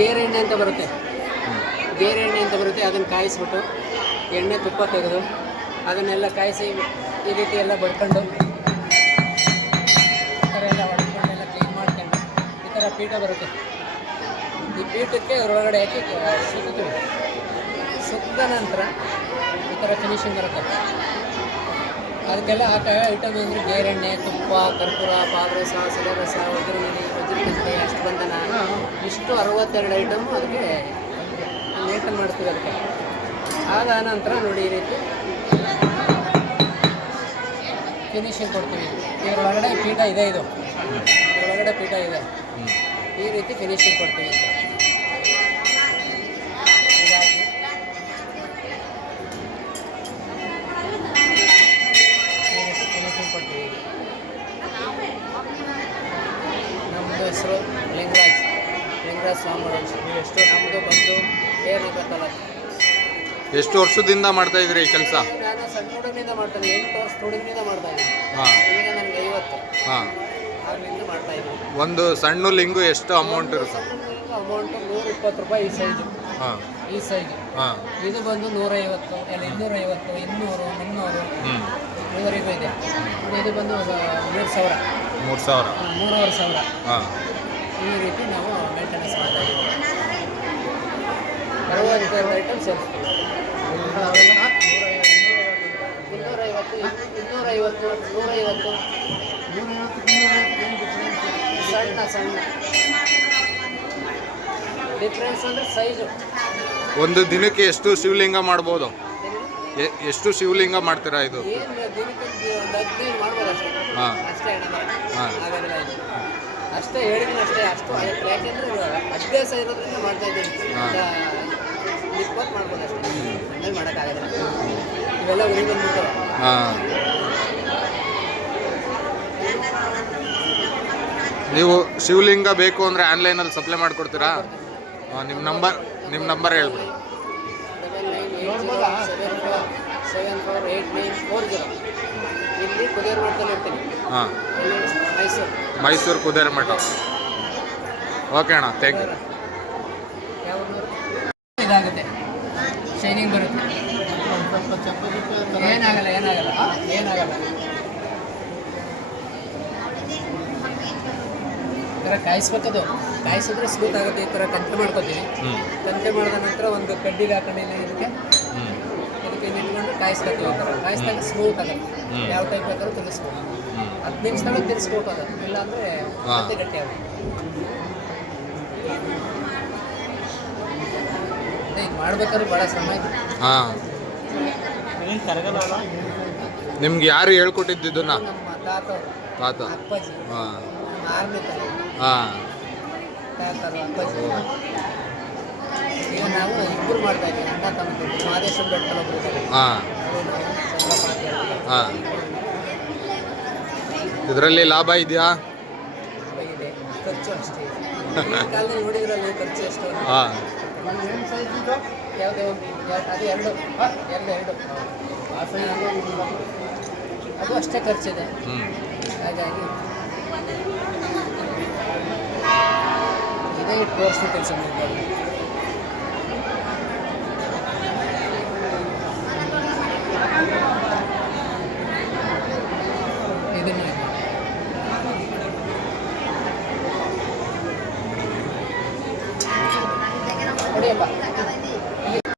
Gear ಎಣ್ಣೆ ಅಂತ ಬರುತ್ತೆ, ಗೇರ್ ಎಣ್ಣೆ ಅಂತ ಬರುತ್ತೆ. ಅದನ್ನು ಕಾಯಿಸ್ಬಿಟ್ಟು ಎಣ್ಣೆ ತುಪ್ಪ ತೆಗೆದು ಅದನ್ನೆಲ್ಲ ಕಾಯಿಸಿ ಈ ರೀತಿ ಎಲ್ಲ ಬಡ್ಕೊಂಡು ಈ ಥರ ಎಲ್ಲ ಹೊಡ್ಕೊಂಡೆಲ್ಲ ಕ್ಲೀನ್ ಮಾಡ್ಕೊಂಡು ಈ ಥರ ಪೀಠ ಬರುತ್ತೆ. ಈ ಪೀಠಕ್ಕೆ ಹೊರಗಡೆ ಹಾಕಿ ಸುತ್ತೀವಿ. ಸುತ್ತ ನಂತರ ಈ ಥರ ಫಿನಿಶಿಂಗ್ ಬರುತ್ತೆ. ಅದಕ್ಕೆಲ್ಲ ಹಾಕೋ ಐಟಮ್ ಅಂದರೆ ಗೇರೆಣ್ಣೆ, ತುಪ್ಪ, ಕರ್ಪೂರ, ಪಾದರಸ, ಸೆಲೆರಸ, ಒಗ್ಗರಣೆ, ವಜ್ರಕಂತೆ, ಅಷ್ಟಬಂಧನ, ಇಷ್ಟು 62 ಐಟಮು ಅದಕ್ಕೆ ಮೇಂಟೈನ್ ಮಾಡ್ತೀವಿ. ಅದಕ್ಕೆ ಆದ ನಂತರ ನೋಡಿ ಈ ರೀತಿ ಫಿನಿಶಿಂಗ್ ಕೊಡ್ತೀವಿ. ಇದರೊಳಗಡೆ ಪೀಠ ಇದೆ, ಇದರೊಳಗಡೆ ಪೀಠ ಇದೆ. ಈ ರೀತಿ ಫಿನಿಶಿಂಗ್ ಕೊಡ್ತೀವಿ. ನಮ್ಮದು ಹೆಸರು ಲಿಂಗರಾಜ್ ಸ್ವಾಮಿಗಳು. ನಮ್ಮದು ಬಂದು ಏನಾಗತ್ತಲ್ಲ. ಎಷ್ಟು ವರ್ಷದಿಂದ ಮಾಡ್ತಾ ಇದ್ರಿ ಈ ಕೆಲಸ? ನಾನು ಸಣ್ಣ ಹುಡುಗನಿಂದ ಮಾಡ್ತಾನೆ, 8 ವರ್ಷ ಹುಡುಗನಿಂದ ಮಾಡ್ತಾ ಇದ್ದೀನಿ. ಈಗ ನನಗೆ 50. ಆಗಲಿಂದ ಮಾಡ್ತಾ ಇದ್ದೀನಿ. ಒಂದು ಸಣ್ಣ ಲಿಂಗು ಎಷ್ಟು ಅಮೌಂಟ್ ಇರುತ್ತೆ? ಅಮೌಂಟು 120 ರೂಪಾಯಿ ಈ ಸೈಜು. ಈ ಸೈಜು ಇದು ಬಂದು 150, 250, 200, 300 ಇವರಿಗೂ ಇದೆ. ಇದು ಬಂದು 3,000. 3,500 ಈ ರೀತಿ ನಾವು ಮೇಂಟೆನೆನ್ಸ್ ಮಾಡ್ತಾ ಇದ್ದೀವಿ. 62 ಐಟಮ್ ಸೇರಿಸ್ತೀವಿ. 250, 150 ಸಣ್ಣ ಡಿಫ್ರೆನ್ಸ್ ಅಂದರೆ ಸೈಜು. ಒಂದು ದಿನಕ್ಕೆ ಎಷ್ಟು ಶಿವಲಿಂಗ ಮಾಡ್ಬೋದು? ಎಷ್ಟು ಶಿವಲಿಂಗ ಮಾಡ್ತೀರಾ ಇದು? ಏನು ದಿನಕ್ಕೆ ಒಂದು 15 ಮಾಡ್ಬೋದು ಅಷ್ಟೇ. ಅಷ್ಟೇ ಆಗೋದಿಲ್ಲ ಇದು. ಅಷ್ಟೇ ಹೇಳಿದ್ದೀನಿ ಅಷ್ಟೇ. ಅಷ್ಟು ಯಾಕೆಂದರೆ ಅಭ್ಯಾಸ ಇರೋದ್ರಿಂದ ಮಾಡ್ತಾ ಇದ್ದೀನಿ. 20 ಮಾಡ್ಬೋದು ಅಷ್ಟೇ, ಆಮೇಲೆ ಮಾಡೋಕ್ಕಾಗೋದಿಲ್ಲ. ಇವೆಲ್ಲ ಉರಿ ಬಂದ್ಬಿಡ್ತವೆ. ನೀವು ಶಿವಲಿಂಗ ಬೇಕು ಅಂದರೆ ಆನ್ಲೈನಲ್ಲಿ ಸಪ್ಲೈ ಮಾಡಿಕೊಡ್ತೀರಾ? ನಿಮ್ಮ ನಂಬರ್ ಹೇಳ್ಬಿಡಿ. 998074748940. ಇಲ್ಲಿ ಕುದೇರು ಮಠದಲ್ಲಿ ಇರ್ತೀನಿ. ಮೈಸೂರು ಕುದೇರು ಮಠ. ಓಕೆ ಅಣ್ಣ, ಥ್ಯಾಂಕ್ ಯು. ಇದಾಗುತ್ತೆ, ಶೈನಿಂಗ್ ಬರುತ್ತೆ. ಏನಾಗಲ್ಲ. ಈ ಥರ ಕಾಯಿಸ್ಬೇಕದು. ಕಾಯಿಸಿದ್ರೆ ಸ್ಮೂತ್ ಆಗುತ್ತೆ. ಈ ಥರ ಕಂತೆ ಮಾಡ್ಕೊತೀವಿ. ಕಂತೆ ಮಾಡಿದ ನಂತರ ಒಂದು ಕಡ್ಡಿಗೆ ಹಾಕೊಂಡಿಲ್ಲ ಇದಕ್ಕೆ ನಿಂತ್ಕೊಂಡು ಕಾಯಿಸ್ಕೊತೀವಿ. ಈ ಥರ ಕಾಯಿಸಿದಾಗ ಸ್ಮೂತ್ ಆಗುತ್ತೆ. ಯಾವ ಟೈಪ್ ಬೇಕಾದ್ರೂ ತಿನ್ನಿಸ್ಬೋದು. 10 ನಿಮಿಷದೊಳಗೆ ತಿನ್ನಿಸ್ಬೇಕು ಅದು, ಇಲ್ಲಾಂದರೆ ಮತ್ತೆ ಗಟ್ಟಿ ಆಗುತ್ತೆ. ಇದು ಮಾಡ್ಬೇಕಾದ್ರೆ ಭಾಳ ಶ್ರಮ ಇದೆ. ನಿಮ್ಗೆ ಯಾರು ಹೇಳ್ಕೊಟ್ಟಿದ್ದನ್ನ? ನಮ್ಮ ತಾತ, ಅಪ್ಪಾಜಿ, 6ನೇ ತಾತರು, ಅಪ್ಪಾಜಿ. ಈಗ ನಾವು ಇಬ್ಬರು ಮಾಡ್ತಾ ಇದ್ದೀವಿ, ಅಣ್ಣ ತಮ್ಮ. ಮಹದೇಶ್ವರ ಬೆಟ್ಟದಲ್ಲಿ ಒಬ್ಬರು ಇದ್ದಾರೆ. ಇದರಲ್ಲಿ ಲಾಭ ಇದೆಯಾ? ಇದೆ, ಖರ್ಚು ಅಷ್ಟೇ. ಈ ಕಾಲದಲ್ಲಿ ನೋಡಿದ್ರಲ್ಲಿ ಖರ್ಚು ಎಷ್ಟು? ಯಾವುದೇ ಒಂದು ಅದು ಎರಡು ಅದು ಅಷ್ಟೇ ಖರ್ಚಿದೆ. ಹಾಗಾಗಿ ಇದೇ ತೋರಿಸ್ತು ಕೆಲಸ ಮಾಡ್ತಾರೆ. ಇದನ್ನು ಹೊಡಿಯಪ್ಪ.